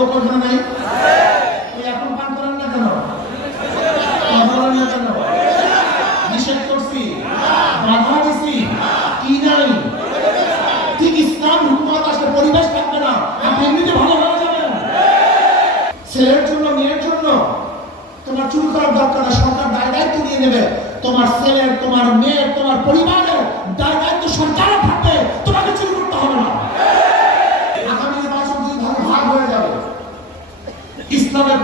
লোক ওখানে নাই। ওই এখন পান করেন না কেন? পরিবেশ থাকবে না। আপনি এমনিতে ভালো হয়ে ছেলের জন্য, মেয়ের জন্য তোমার চুরি করার দরকার সরকার দায় দায়িত্ব নিয়ে নেবে। তোমার ছেলের তোমার মেয়ের তোমার পরিবারের দায় দায়িত্ব সরকারও থাকবে তোমাকে চুরি করতে হবে না আগামী নির্বাচন দুই ভাগে ভাগ হয়ে যাবে ইসলামের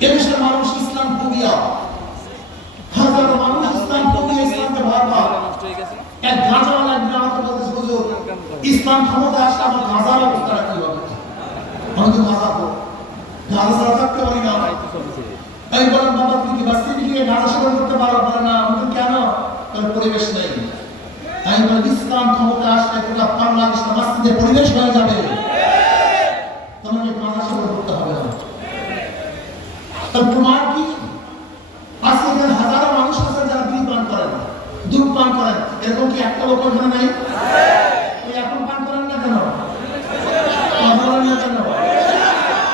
মানুষ ইসলাম মানুষ ইসলাম ইসলামকে এক বলতেছে ইসলাম ক্ষমতা আসলে আমার কি হবে আমি তো তো থাকতে পারি না। আমি বাবা, তুমি কি বাস্তি গিয়ে সেবন করতে পারো? বলে, না। আমি কেন? কারণ পরিবেশ নেই। আমি বললাম, ইসলাম ক্ষমতা আসলে গোটা বাংলাদেশ পরিবেশ হয়ে যাবে তোমাকে গাঁজা সেবন করতে হবে না তার প্রমাণ কি? আজকে এখানে হাজারো মানুষ আছে যারা দুধ পান করেন দুধ পান করেন। এরকম কি একটা লোক ওখানে নাই ওই এখন পান করেন না কেন পান করেন না কেন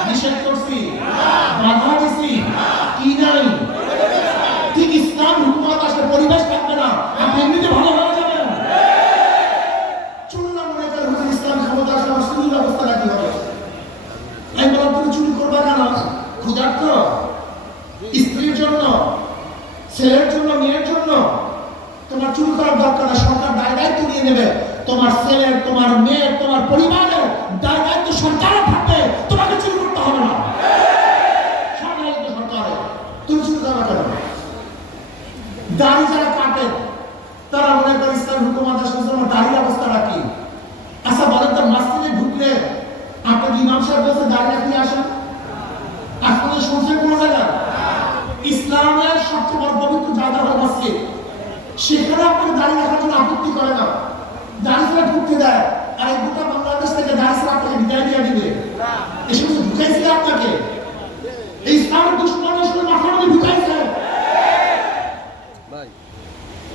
নিষেধ করছি বাধা দিছি কি নাই ঠিক ইসলাম হুকুমত আসলে পরিবেশ থাকবে না আপনি এমনিতে ভালো হয়ে যাবেন চুরি না মনে করেন হুজুর ইসলাম ক্ষমতা আসলে আমার চুরির অবস্থা নাকি হবে আমি বললাম তুমি চুরি করবে কেন ক্ষুধার্ত স্ত্রীর জন্য, ছেলের জন্য, মেয়ের জন্য তোমার চুরি করার দরকার সরকার দায় দায়িত্ব নিয়ে নেবে। তোমার ছেলের, তোমার মেয়ের, তোমার পরিবারের দায় দায়িত্ব সরকারও থাকবে তোমাকে চুরি করতে হবে না সব দায়িত্ব সরকারের তুমি চুরি করবে কেন দাড়ি যারা কাটেন তারা মনে করে ইসলাম হুকুমত আসলে তোমার দাড়ির অবস্থাটা কি আচ্ছা বলেন তো মাসজিদে ঢুকলে আপনার ইমাম সাহেব বলছে দাড়ি রাখিয়ে আসেন আপনাদের শুনছেন কোন জায়গা ইসলামের সবচেয়ে বড় পবিত্র জায়গা হল মসজিদ। সেখানে আপনাকে দাঁড়িয়ে রাখার জন্য আপত্তি করে না। দাঁড়িয়ে ঢুকতে দেয়। আর এই গোটা বাংলাদেশ থেকে দাঁড়িয়ে আপনাকে বিদায় দিয়ে দিবে। এ সমস্ত ঢুকাইছিল আপনাকে। এই ইসলামের দুশ্মন আসলে মাথার মধ্যে ঢুকাইছে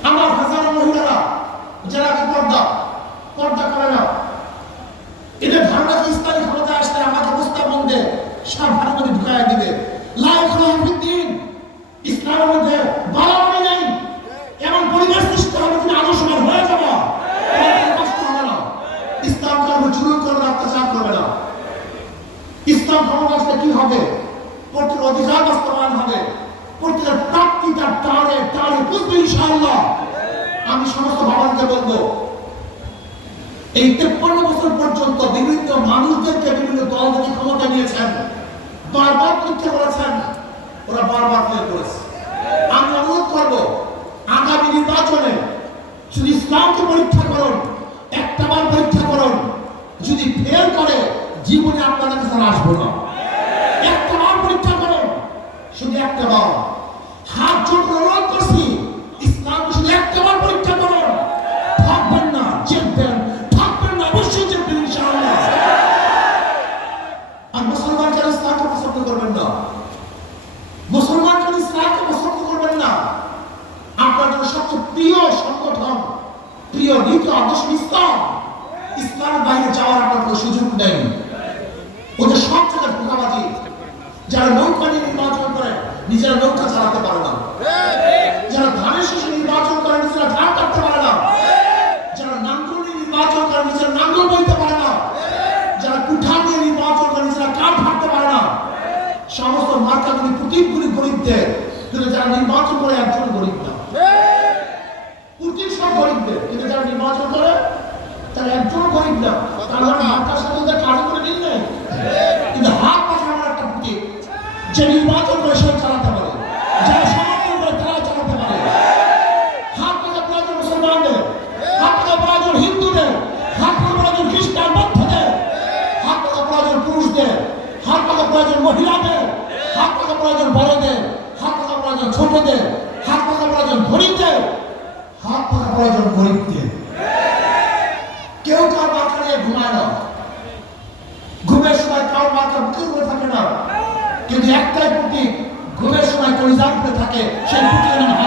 আমার হাজারো মহিলারা যারা কি পর্দা পর্দা করে না এদের ধারণা যে ইসলামী ক্ষমতা আসলে আমাকে প্রস্তাব মধ্যে সব ভালো মধ্যে ঢুকায় দিবে লাইফ দিন ইসলামের মধ্যে বাড়াবাড়ি নেই এমন পরিবেশ সৃষ্টি হবে তুমি আদর্শবান হয়ে যাবে তোমার কোনো কষ্ট হবে না ইসলাম করবে জুলুম করবে না, অত্যাচার করবে না ইসলাম ক্ষমতা আসলে কি হবে প্রত্যেক অধিকার বাস্তবায়ন হবে প্রত্যেকের প্রাপ্তি তার টানে টানে বুঝবে ইনশাআল্লাহ। আমি সমস্ত বাবাকে বলব, এই তেপ্পান্ন বছর পর্যন্ত বিভিন্ন মানুষদেরকে বিভিন্ন দল থেকে ক্ষমতা নিয়েছেন। বারবার পরীক্ষা করেছেন, ওরা বারবার ফেল করেছে। আমি অনুরোধ করব, আগামী নির্বাচনে শুধু ইসলামকে পরীক্ষা করুন, একটা বার পরীক্ষা করুন, যদি ফেল করে, জীবনে আপনাদের কাছে আসব না। একটা বার পরীক্ষা করুন, শুধু একটা বার। হাত জোট করে অনুরোধ করছি ইসলামকে শুধু একটা বার পরীক্ষা করুন থাকবেন না জিতবেন থাকবেন না অবশ্যই জিতবেন ইনশাআল্লাহ আর মুসলমান কেন ইসলামকে পছন্দ করবেন না মুসলমান কেন ইসলামকে পছন্দ করবেন না আপনার জন্য সবচেয়ে প্রিয় সংগঠন প্রিয় নীতি আদর্শ ইসলাম। ইসলামের বাইরে যাওয়ার আপনার কোনো সুযোগ নেই। ওদের সব জায়গায় ধোকাবাজি যারা নৌকা নিয়ে নির্বাচন করে, নিজেরা নৌকা চালাতে পারে না। যারা ধানের শেষে নির্বাচন করে, নিজেরা ধান কাটতে পারে না। যারা নাঙ্গল নিয়ে নির্বাচন করে, নিজেরা নাঙ্গল বইতে পারে না। যারা কুঠার নিয়ে নির্বাচন করে, নিজেরা কাঠ ফাটতে পারে না। সমস্ত মার্কাগুলি প্রতীকগুলি গরিবদের। কিন্তু যারা নির্বাচন করে, একজন গরিব নির্বাচন করে তার একজন গরিব না তারা মাথার সাথে ওদের কাজ করে দিন নেই কিন্তু হাত পাশে আমার একটা প্রতীক যে নির্বাচন করে সে চালাতে পারে যারা সমর্থন করে তারা চালাতে পারে হাত পাশে প্রয়োজন মুসলমানদের হাত পাশে প্রয়োজন হিন্দুদের হাত পাশে প্রয়োজন খ্রিস্টান বৌদ্ধদের হাত পাশে প্রয়োজন পুরুষদের হাত পাশে প্রয়োজন মহিলাদের হাত পাশে প্রয়োজন বড়দের হাত পাশে প্রয়োজন ছোটদের হাত পাশে প্রয়োজন ধরিতে হাত পাশে প্রয়োজন গরিবদের কেউ কার ঘুমায় না। ঘুমের সময় কার মাথা বুকের উপরে থাকে না। কিন্তু একটাই প্রতীক ঘুমের সময় কলিজার উপরে থাকে, সেই প্রতীকের নাম